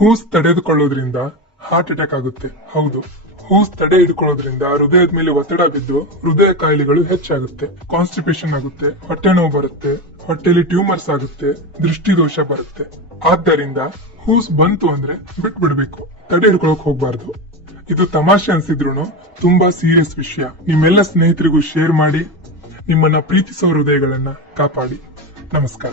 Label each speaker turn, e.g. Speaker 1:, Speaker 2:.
Speaker 1: Whose ತಡೆದುಕೊಳ್ಳೋದ್ರಿಂದ heart attack ಆಗುತ್ತೆ. ಹೌದು. Whose ತಡೆ ಹಿಡ್ಕೊಳ್ಳೋದ್ರಿಂದ ಹೃದಯದ ಮೇಲೆ ಒತ್ತಡ ಬಿದ್ದು ಹೃದಯ ಕಾಯಿಲೆಗಳು ಹೆಚ್ಚಾಗುತ್ತೆ. ಕಾನ್ಸ್ಟಿಪೇಷನ್ ಆಗುತ್ತೆ, ಹೊಟ್ಟೆ ನೋವು ಬರುತ್ತೆ ಹೊಟ್ಟೆಲಿ ಟ್ಯೂಮರ್ಸ್ ಆಗುತ್ತೆ ದೃಷ್ಟಿ ದೋಷ ಬರುತ್ತೆ. ಆದ್ದರಿಂದ ಹೂಸ್ ಬಂತು ಅಂದ್ರೆ ಬಿಟ್ಬಿಡ್ಬೇಕು. ತಡೆ ಹಿಡ್ಕೊಳಕ್ ಹೋಗ್ಬಾರ್ದು. ಇದು ತಮಾಷೆ ಅನ್ಸಿದ್ರು ತುಂಬಾ ಸೀರಿಯಸ್ ವಿಷಯ. ನಿಮ್ಮೆಲ್ಲ ಸ್ನೇಹಿತರಿಗೂ ಶೇರ್ ಮಾಡಿ ನಿಮ್ಮನ್ನ ಪ್ರೀತಿಸೋ ಹೃದಯಗಳನ್ನ ಕಾಪಾಡಿ. ನಮಸ್ಕಾರ.